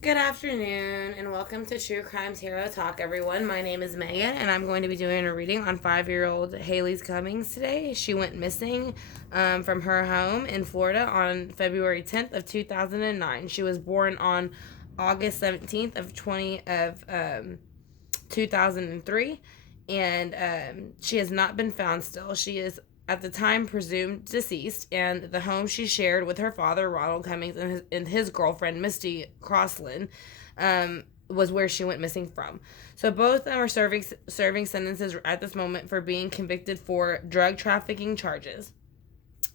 Good afternoon, and welcome to True Crime Tarot Talk, everyone. My name is Megan, and I'm going to be doing a reading on 5-year-old Haleigh Cummings today. She went missing from her home in Florida on February 10th of 2009. She was born on August 17th of 2003, and she has not been found still. She is at the time presumed deceased, and the home she shared with her father, Ronald Cummings, and his girlfriend, Misty Crossland, was where she went missing from. So both of them are serving sentences at this moment for being convicted for drug trafficking charges.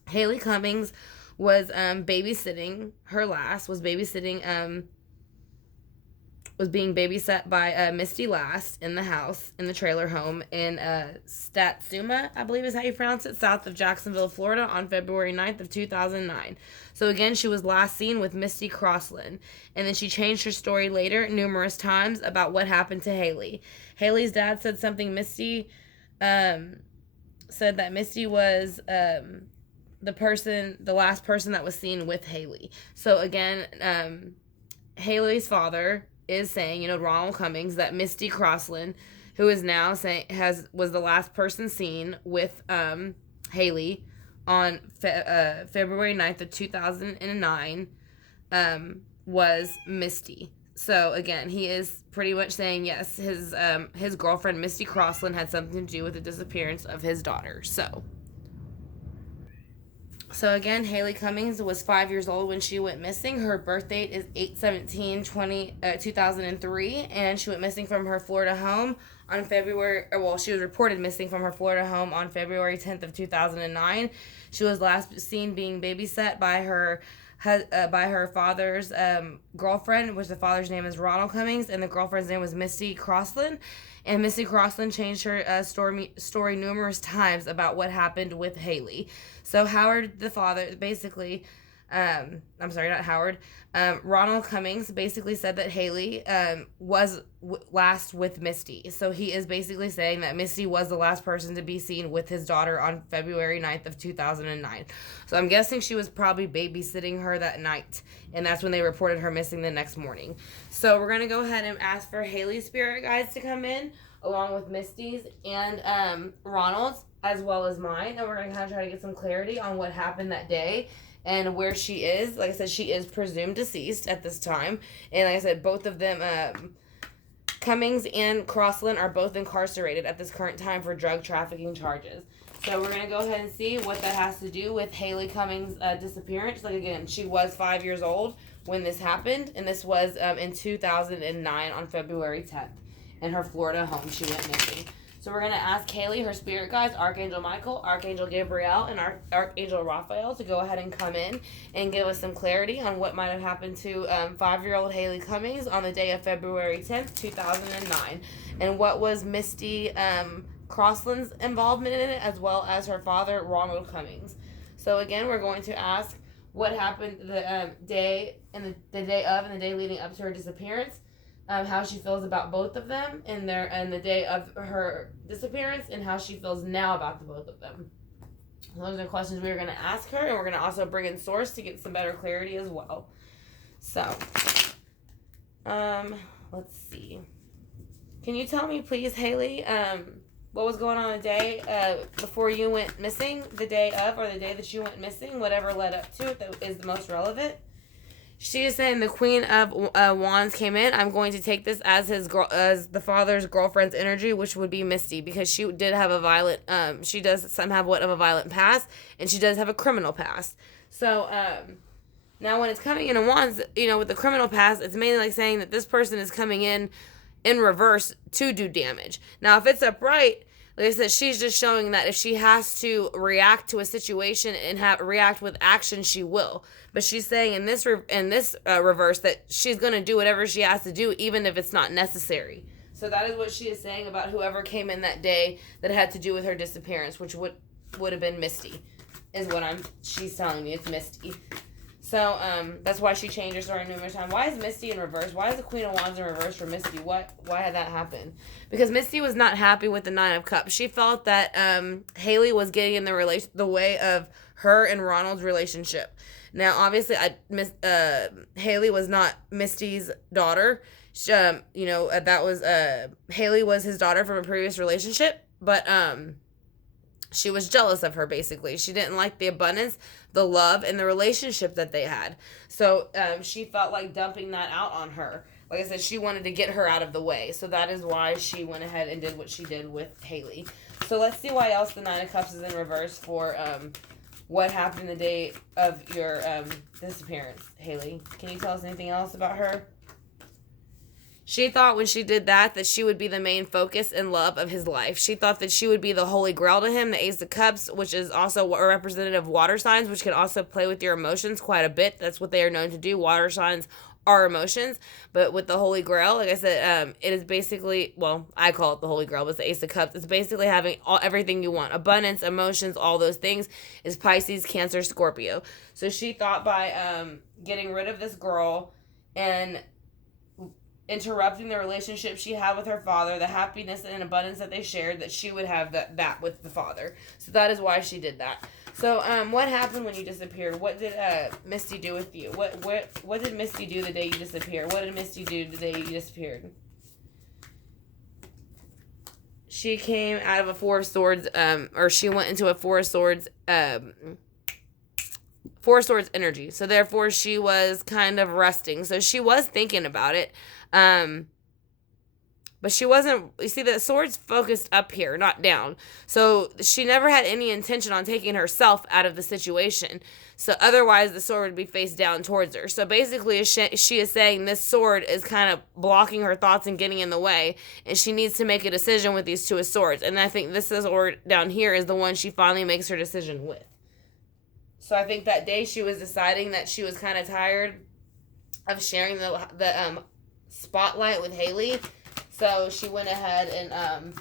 Haleigh Cummings was being babysat by Misty last in the house, in the trailer home in Satsuma, I believe is how you pronounce it, south of Jacksonville, Florida, on February 9th of 2009. So again, she was last seen with Misty Crossland, and then she changed her story later numerous times about what happened to Haleigh. Haleigh's dad said said that Misty was the last person that was seen with Haleigh. So again, Haleigh's father is saying, Ronald Cummings, that Misty Crossland, who is now saying was the last person seen with Haleigh on February 9th of 2009, was Misty. So again, he is pretty much saying yes, his girlfriend Misty Crossland had something to do with the disappearance of his daughter. So again, Haleigh Cummings was 5 years old when she went missing. Her birth date is 8/17/2003, and she went missing from her Florida home on she was reported missing from her Florida home on February 10th of 2009. She was last seen being babysat by her father's girlfriend, which the father's name is Ronald Cummings, and the girlfriend's name was Misty Crossland. And Misty Crossland changed her story numerous times about what happened with Haleigh. So Howard, the father, basically, I'm sorry, not Howard, Ronald Cummings basically said that Haleigh was last with Misty. So he is basically saying that Misty was the last person to be seen with his daughter on February 9th of 2009. So I'm guessing she was probably babysitting her that night, and that's when they reported her missing the next morning. So we're going to go ahead and ask for Haleigh's spirit guides to come in, along with Misty's and Ronald's, as well as mine, and we're going to kind of try to get some clarity on what happened that day and where she is. Like I said, she is presumed deceased at this time, and like I said, both of them, Cummings and Crossland, are both incarcerated at this current time for drug trafficking charges. So we're going to go ahead and see what that has to do with Haleigh Cummings' disappearance. Like again, she was 5 years old when this happened, and this was in 2009 on February 10th. In her Florida home, she went missing. So we're going to ask Haleigh, her spirit guides, Archangel Michael, Archangel Gabriel, and Archangel Raphael, to go ahead and come in and give us some clarity on what might have happened to 5-year-old Haleigh Cummings on the day of February 10th, 2009. And what was Misty Crossland's involvement in it, as well as her father, Ronald Cummings. So again, we're going to ask what happened the day and the day of and the day leading up to her disappearance. How she feels about both of them and the day of her disappearance, and how she feels now about the both of them. Those are the questions we are going to ask her, and we're going to also bring in source to get some better clarity as well. So, let's see. Can you tell me, please, Haleigh, what was going on the day before you went missing, the day of, or the day that you went missing, whatever led up to it that is the most relevant? She is saying the Queen of Wands came in. I'm going to take this as as the father's girlfriend's energy, which would be Misty, because she did have a violent. She does somewhat of a violent past, and she does have a criminal past. So now when it's coming in Wands, with the criminal past, it's mainly like saying that this person is coming in reverse to do damage. Now, if it's upright, like I said, she's just showing that if she has to react to a situation and react with action, she will. But she's saying in this reverse that she's going to do whatever she has to do, even if it's not necessary. So that is what she is saying about whoever came in that day that had to do with her disappearance, which would have been Misty, is what she's telling me. It's Misty. So, that's why she changed her story numerous times. Why is Misty in reverse? Why is the Queen of Wands in reverse for Misty? Why had that happen? Because Misty was not happy with the Nine of Cups. She felt that Haleigh was getting in the way of her and Ronald's relationship. Now, obviously, Haleigh was not Misty's daughter. That was Haleigh was his daughter from a previous relationship, but she was jealous of her, basically. She didn't like the abundance, the love, and the relationship that they had. So she felt like dumping that out on her. Like I said, she wanted to get her out of the way. So that is why she went ahead and did what she did with Haleigh. So let's see why else the Nine of Cups is in reverse for what happened the day of your disappearance. Haleigh, can you tell us anything else about her? She thought when she did that she would be the main focus and love of his life. She thought that she would be the holy grail to him, the Ace of Cups, which is also a representative of water signs, which can also play with your emotions quite a bit. That's what they are known to do. Water signs are emotions. But with the holy grail, like I said, it is basically, well, I call it the holy grail, but it's the Ace of Cups. It's basically having everything you want. Abundance, emotions, all those things is Pisces, Cancer, Scorpio. So she thought by getting rid of this girl and interrupting the relationship she had with her father, the happiness and abundance that they shared, that she would have that with the father. So that is why she did that. So what happened when you disappeared? What did Misty do with you? What did Misty do the day you disappeared? What did Misty do the day you disappeared? She came out of a Four of Swords, or she went into a Four of Swords energy. So therefore she was kind of resting. So she was thinking about it. But she wasn't, you see, the swords focused up here, not down. So she never had any intention on taking herself out of the situation. So otherwise the sword would be face down towards her. So basically she is saying this sword is kind of blocking her thoughts and getting in the way. And she needs to make a decision with these Two of Swords. And I think this sword down here is the one she finally makes her decision with. So I think that day she was deciding that she was kind of tired of sharing the spotlight with Haleigh. So she went ahead and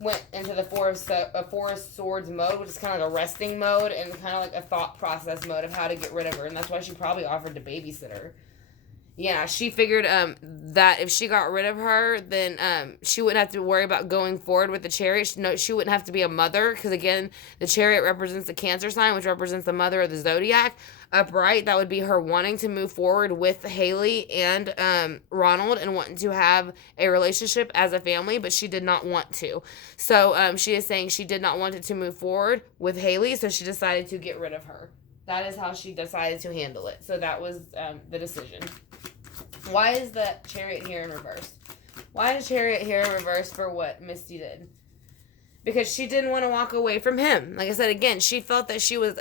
went into the Four of Swords mode, which is kind of like a resting mode and kind of like a thought process mode of how to get rid of her. And that's why she probably offered to babysit her. Yeah, she figured that if she got rid of her, then she wouldn't have to worry about going forward with the Chariot. She wouldn't have to be a mother, because again, the Chariot represents the Cancer sign, which represents the mother of the zodiac. Upright, that would be her wanting to move forward with Haleigh and Ronald and wanting to have a relationship as a family, but she did not want to. So she is saying she did not want it to move forward with Haleigh, so she decided to get rid of her. That is how she decided to handle it. So that was the decision. Why is the Chariot here in reverse? Why is Chariot here in reverse for what Misty did? Because she didn't want to walk away from him. Like I said, again, she felt that she was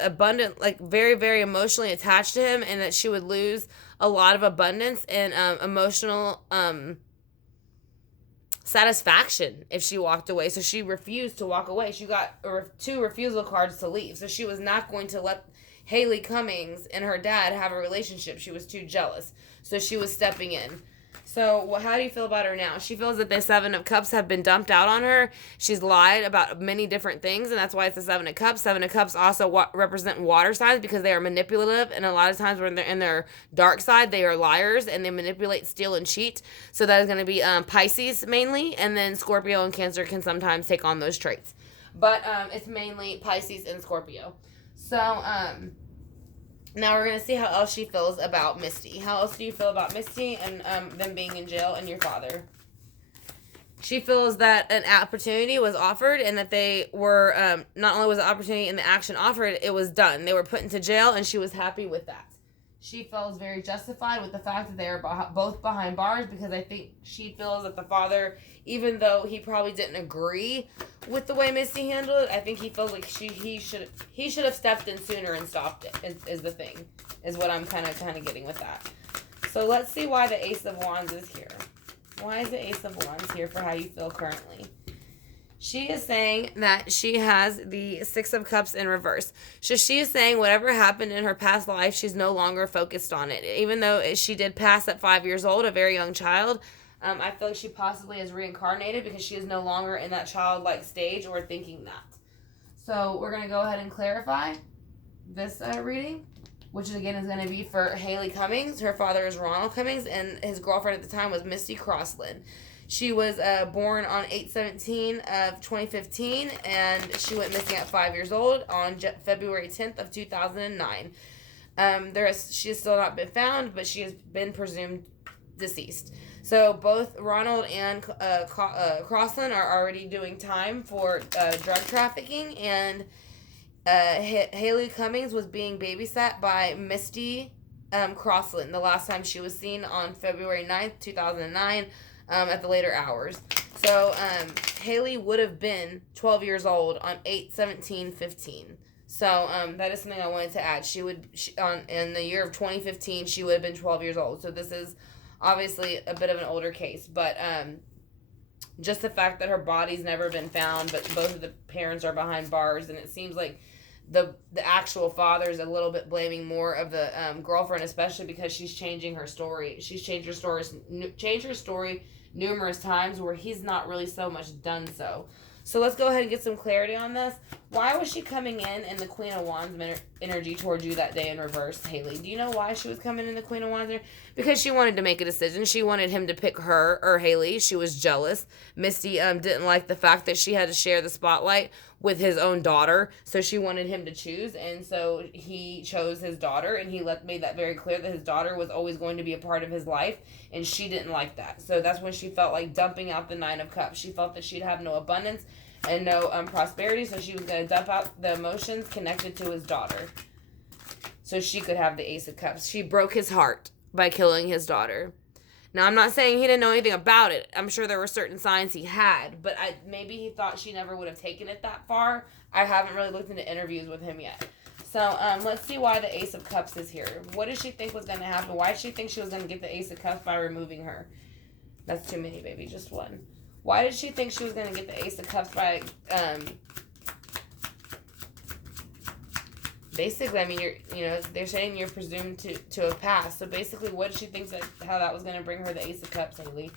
very, very emotionally attached to him, and that she would lose a lot of abundance and emotional satisfaction if she walked away. So she refused to walk away. She got 2 refusal cards to leave. So she was not going to let Haleigh Cummings and her dad have a relationship. She was too jealous. So she was stepping in. So how do you feel about her now? She feels that the Seven of Cups have been dumped out on her. She's lied about many different things, and that's why it's the Seven of Cups. Seven of Cups also represent water signs because they are manipulative, and a lot of times when they're in their dark side, they are liars, and they manipulate, steal, and cheat. So that is going to be Pisces mainly, and then Scorpio and Cancer can sometimes take on those traits. But it's mainly Pisces and Scorpio. So, now we're going to see how else she feels about Misty. How else do you feel about Misty and them being in jail and your father? She feels that an opportunity was offered and that they were, not only was the opportunity and the action offered, it was done. They were put into jail and she was happy with that. She feels very justified with the fact that they are both behind bars, because I think she feels that the father, even though he probably didn't agree with the way Misty handled it, I think he feels like he should have stepped in sooner and stopped it, is the thing, is what I'm kind of getting with that. So let's see why the Ace of Wands is here. Why is the Ace of Wands here for how you feel currently? She is saying that she has the Six of Cups in reverse. So she is saying whatever happened in her past life, she's no longer focused on it. Even though she did pass at 5 years old, a very young child, I feel like she possibly is reincarnated because she is no longer in that childlike stage or thinking that. So we're going to go ahead and clarify this reading. which again is going to be for Haleigh Cummings. Her father is Ronald Cummings, and his girlfriend at the time was Misty Crossland. She was born on 8/17 of 2015, and she went missing at 5 years old on February 10th of 2009. She has still not been found, but she has been presumed deceased. So both Ronald and Crossland are already doing time for drug trafficking, and Haleigh Cummings was being babysat by Misty Crossland the last time she was seen on February 9th, 2009, at the later hours. So Haleigh would have been 12 years old on 8/17/15. So that is something I wanted to add. In the year of 2015, she would have been 12 years old. So this is obviously a bit of an older case, but just the fact that her body's never been found, but both of the parents are behind bars, and it seems like the actual father is a little bit blaming more of the girlfriend, especially because she's changing her story. She's changed her story numerous times where he's not really so much done so. So let's go ahead and get some clarity on this. Why was she coming in the Queen of Wands energy towards you that day in reverse, Haleigh? Do you know why she was coming in the Queen of Wands energy? Because she wanted to make a decision. She wanted him to pick her or Haleigh. She was jealous. Misty didn't like the fact that she had to share the spotlight with his own daughter, so she wanted him to choose, and so he chose his daughter, and he made that very clear that his daughter was always going to be a part of his life, and she didn't like that. So that's when she felt like dumping out the Nine of Cups. She felt that she'd have no abundance and no prosperity, so she was going to dump out the emotions connected to his daughter so she could have the Ace of Cups. She broke his heart by killing his daughter. Now, I'm not saying he didn't know anything about it. I'm sure there were certain signs he had, but maybe he thought she never would have taken it that far. I haven't really looked into interviews with him yet. So, let's see why the Ace of Cups is here. What did she think was going to happen? Why did she think she was going to get the Ace of Cups by removing her? That's too many, baby. Just one. Why did she think she was going to get the Ace of Cups by, basically, I mean, they're saying you're presumed to have passed. So basically, what did she think how that was going to bring her the Ace of Cups, Haleigh?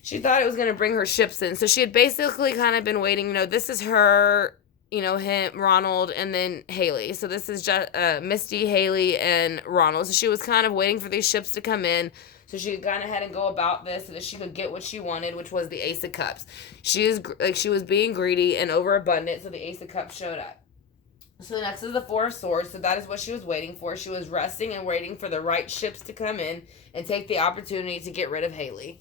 She thought it was going to bring her ships in. So she had basically kind of been waiting. This is her, him, Ronald, and then Haleigh. So this is just Misty, Haleigh, and Ronald. So she was kind of waiting for these ships to come in, so she could go ahead and go about this so that she could get what she wanted, which was the Ace of Cups. She was being greedy and overabundant, so the Ace of Cups showed up. So next is the Four of Swords. So that is what she was waiting for. She was resting and waiting for the right ships to come in and take the opportunity to get rid of Haleigh.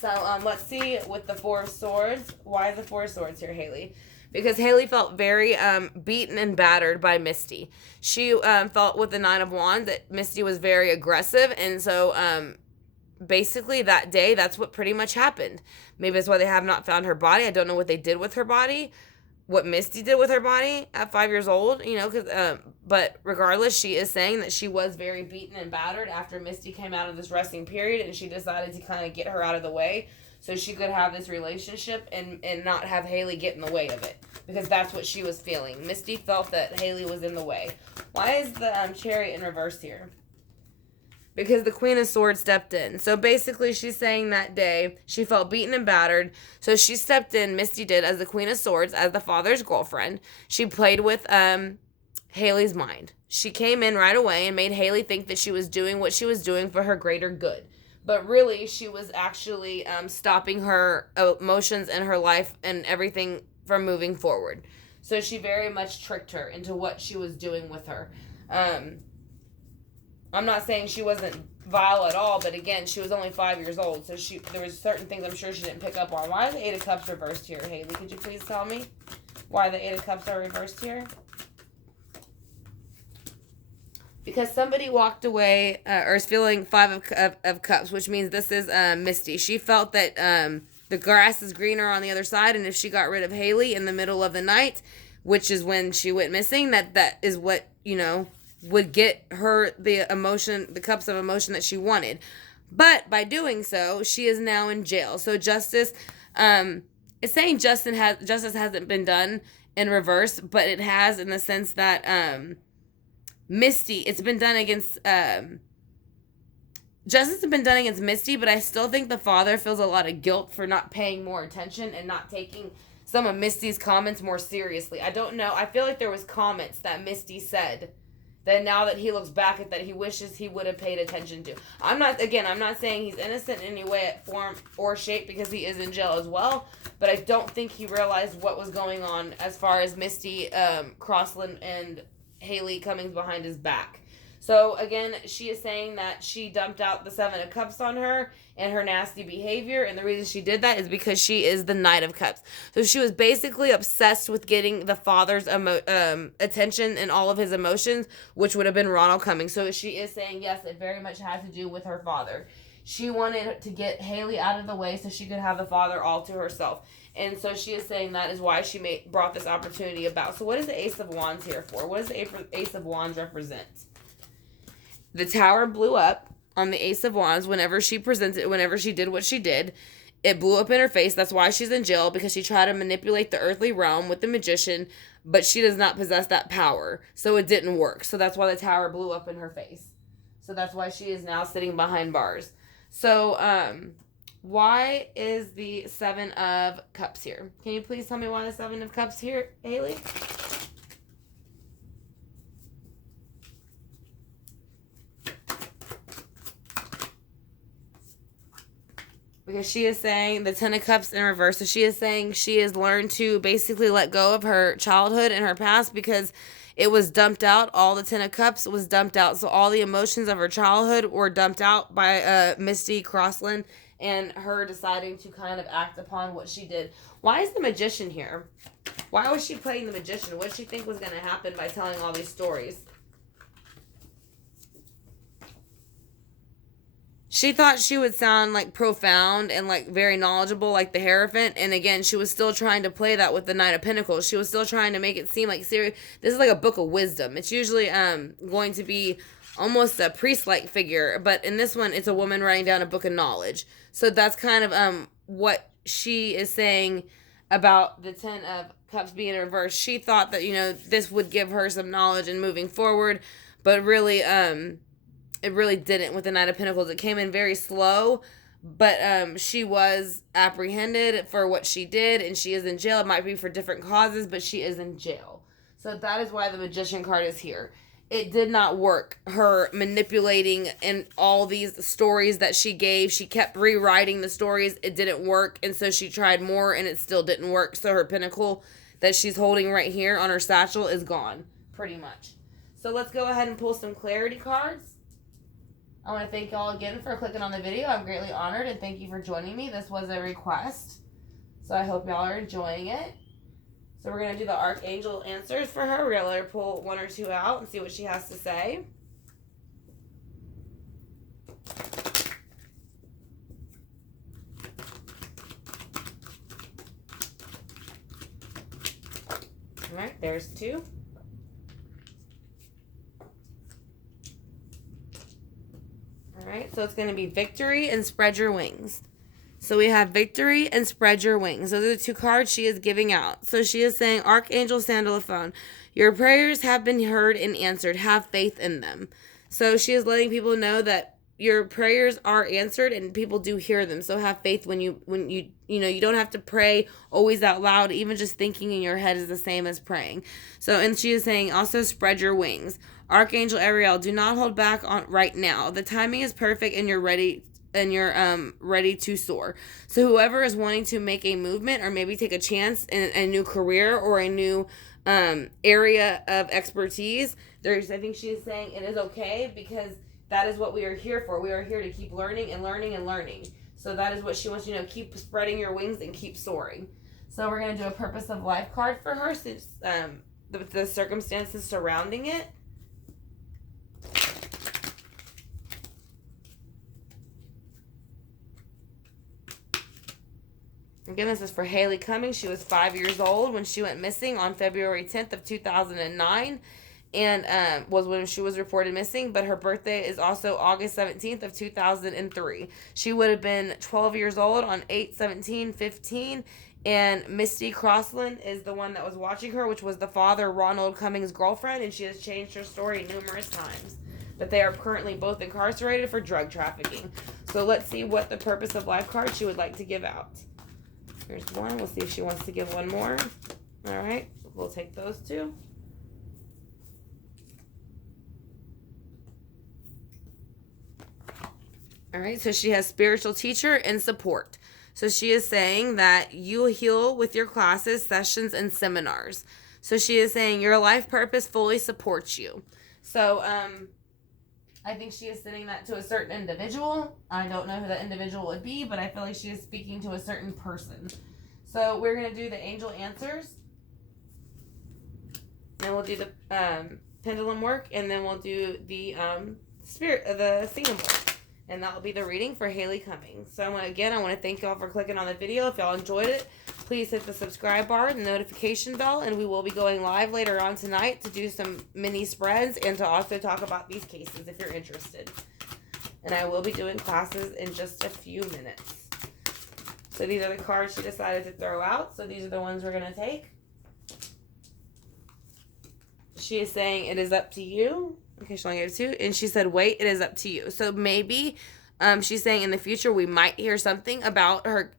So let's see with the Four of Swords. Why is the Four of Swords here, Haleigh? Because Haleigh felt very beaten and battered by Misty. She felt with the Nine of Wands that Misty was very aggressive, and so basically that day, that's what pretty much happened. Maybe that's why they have not found her body. I don't know what they did with her body, what Misty did with her body at 5 years old, but regardless, she is saying that she was very beaten and battered after Misty came out of this resting period, and she decided to kind of get her out of the way so she could have this relationship and not have Haleigh get in the way of it, because that's what she was feeling. Misty felt that Haleigh was in the way. Why is the Chariot in reverse here? Because the Queen of Swords stepped in. So basically, she's saying that day she felt beaten and battered. So she stepped in, Misty did, as the Queen of Swords, as the father's girlfriend. She played with Haleigh's mind. She came in right away and made Haleigh think that she was doing what she was doing for her greater good. But really, she was actually stopping her emotions and her life and everything from moving forward. So she very much tricked her into what she was doing with her. I'm not saying she wasn't vile at all, but again, she was only 5 years old, so there was certain things I'm sure she didn't pick up on. Why is the Eight of Cups reversed here, Haleigh? Could you please tell me why the Eight of Cups are reversed here? Because somebody walked away or is feeling Five of Cups, which means this is Misty. She felt that the grass is greener on the other side, and if she got rid of Haleigh in the middle of the night, which is when she went missing, that is what, would get her the cups of emotion that she wanted. But by doing so, she is now in jail. So justice, it's saying justice hasn't been done in reverse, but it has in the sense that Misty, it's been done against justice has been done against Misty, but I still think the father feels a lot of guilt for not paying more attention and not taking some of Misty's comments more seriously. I don't know. I feel like there was comments that Misty said that now that he looks back at that, he wishes he would have paid attention to. I'm not saying he's innocent in any way, form, or shape, because he is in jail as well, but I don't think he realized what was going on as far as Misty Crossland and Haleigh Cummings behind his back. So, again, she is saying that she dumped out the Seven of Cups on her and her nasty behavior, and the reason she did that is because she is the Knight of Cups. So she was basically obsessed with getting the father's attention and all of his emotions, which would have been Ronald Cummings. So she is saying, yes, it very much had to do with her father. She wanted to get Haleigh out of the way so she could have the father all to herself. And so she is saying that is why she brought this opportunity about. So what is the Ace of Wands here for? What does the Ace of Wands represent? The tower blew up on the Ace of Wands whenever she did what she did. It blew up in her face. That's why she's in jail, because she tried to manipulate the earthly realm with the magician, but she does not possess that power. So it didn't work. So that's why the tower blew up in her face. So that's why she is now sitting behind bars. So, why is the Seven of Cups here? Can you please tell me why the Seven of Cups here, Haleigh? Because she is saying the Ten of Cups in reverse. So she is saying she has learned to basically let go of her childhood and her past, because it was dumped out. All the Ten of Cups was dumped out. So all the emotions of her childhood were dumped out by Misty Crossland and her deciding to kind of act upon what she did. Why is the Magician here? Why was she playing the Magician? What did she think was going to happen by telling all these stories? She thought she would sound like profound and like very knowledgeable like the Hierophant. And again, she was still trying to play that with the Knight of Pentacles. She was still trying to make it seem like serious. This is like a book of wisdom. It's usually going to be almost a priest-like figure. But in this one, it's a woman writing down a book of knowledge. So that's kind of what she is saying about the Ten of Cups being in reverse. She thought that, this would give her some knowledge and moving forward. But really, it really didn't with the Knight of Pentacles. It came in very slow, but she was apprehended for what she did, and she is in jail. It might be for different causes, but she is in jail. So that is why the Magician card is here. It did not work. Her manipulating and all these stories that she gave, she kept rewriting the stories. It didn't work, and so she tried more, and it still didn't work. So her pentacle that she's holding right here on her satchel is gone, pretty much. So let's go ahead and pull some clarity cards. I want to thank y'all again for clicking on the video. I'm greatly honored, and thank you for joining me. This was a request, so I hope y'all are enjoying it. So we're going to do the Archangel answers for her. We're going to let her pull one or two out and see what she has to say. All right, there's two. Alright, so it's going to be Victory and Spread Your Wings. So we have Victory and Spread Your Wings. Those are the two cards she is giving out. So she is saying, Archangel Sandalphone, your prayers have been heard and answered. Have faith in them. So she is letting people know that your prayers are answered and people do hear them. So have faith when you don't have to pray always out loud. Even just thinking in your head is the same as praying. So, and she is saying also spread your wings. Archangel Ariel, do not hold back on right now. The timing is perfect and you're ready ready to soar. So whoever is wanting to make a movement or maybe take a chance in a new career or a new area of expertise, I think she is saying it is okay, because that is what we are here for. We are here to keep learning and learning and learning. So that is what she wants you to know. Keep spreading your wings and keep soaring. So we're going to do a purpose of life card for her, since the circumstances surrounding it. Again, this is for Haleigh Cummings. She was 5 years old when she went missing on February 10th of 2009. And was when she was reported missing, but her birthday is also August 17th of 2003. She would have been 12 years old on 8/17/15, and Misty Crossland is the one that was watching her, which was the father Ronald Cummings' girlfriend, and she has changed her story numerous times. But they are currently both incarcerated for drug trafficking. So let's see what the purpose of life card she would like to give out. Here's one. We'll see if she wants to give one more. All right, we'll take those two. All right, so she has spiritual teacher and support. So she is saying that you heal with your classes, sessions, and seminars. So she is saying your life purpose fully supports you. So I think she is sending that to a certain individual. I don't know who that individual would be, but I feel like she is speaking to a certain person. So we're going to do the angel answers. Then we'll do the pendulum work, and then we'll do the singing bowl. And that will be the reading for Haleigh Cummings. So I want to thank y'all for clicking on the video. If y'all enjoyed it, please hit the subscribe bar, the notification bell, and we will be going live later on tonight to do some mini spreads and to also talk about these cases if you're interested. And I will be doing classes in just a few minutes. So these are the cards she decided to throw out. So these are the ones we're going to take. She is saying it is up to you. Okay, she only gave 2. And she said, wait, it is up to you. So maybe she's saying in the future we might hear something about her,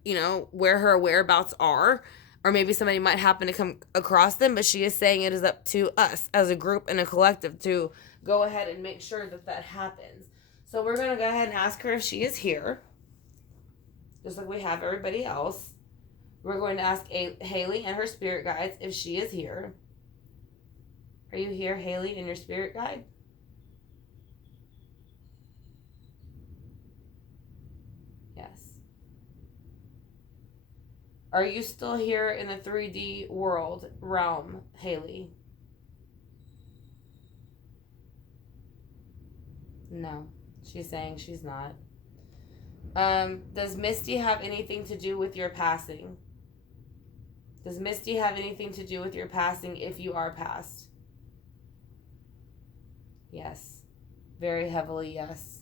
where her whereabouts are. Or maybe somebody might happen to come across them. But she is saying it is up to us as a group and a collective to go ahead and make sure that that happens. So we're going to go ahead and ask her if she is here. Just like we have everybody else. We're going to ask Haleigh and her spirit guides if she is here. Are you here, Haleigh, and your spirit guide? Yes. Are you still here in the 3D world realm, Haleigh? No. She's saying she's not. Does Misty have anything to do with your passing? Does Misty have anything to do with your passing if you are passed? Yes. Very heavily, yes.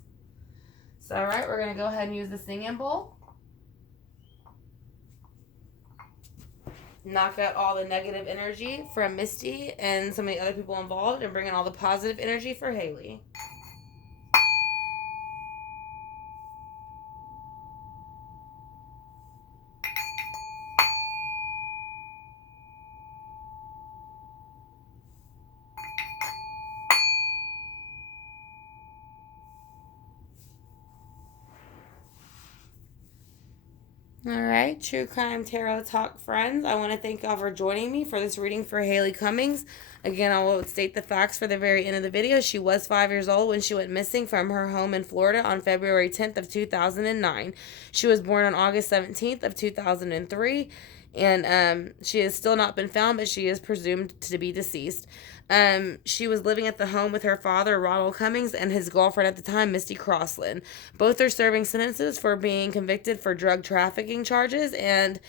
So, all right, we're going to go ahead and use the singing bowl. Knock out all the negative energy from Misty and some of the other people involved and bring in all the positive energy for Haleigh. All right, True Crime Tarot Talk friends, I want to thank y'all for joining me for this reading for Haleigh Cummings. Again, I will state the facts for the very end of the video. She was 5 years old when she went missing from her home in Florida on February 10th of 2009. She was born on August 17th of 2003, and she has still not been found, but she is presumed to be deceased. She was living at the home with her father, Ronald Cummings, and his girlfriend at the time, Misty Crossland. Both are serving sentences for being convicted for drug trafficking charges, and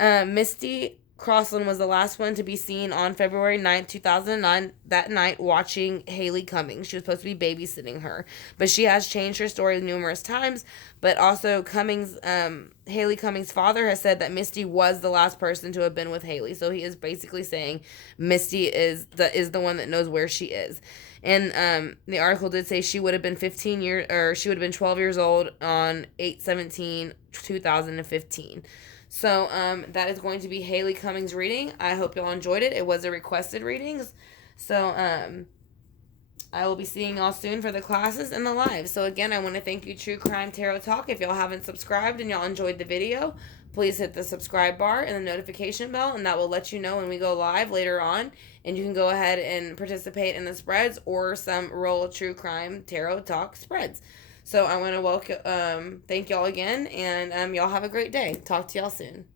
Misty Crossland was the last one to be seen on February 9th, 2009, that night watching Haleigh Cummings. She was supposed to be babysitting her, but she has changed her story numerous times. But also Haleigh Cummings' father has said that Misty was the last person to have been with Haleigh. So he is basically saying Misty is the one that knows where she is. And the article did say she would have been 12 years old on 8/17/2015. So that is going to be Haleigh Cummings' reading. I hope y'all enjoyed it. It was a requested reading. So I will be seeing y'all soon for the classes and the live. So again, I want to thank you, True Crime Tarot Talk. If y'all haven't subscribed and y'all enjoyed the video, please hit the subscribe bar and the notification bell, and that will let you know when we go live later on. And you can go ahead and participate in the spreads or some real True Crime Tarot Talk spreads. So I want to thank y'all again, and y'all have a great day. Talk to y'all soon.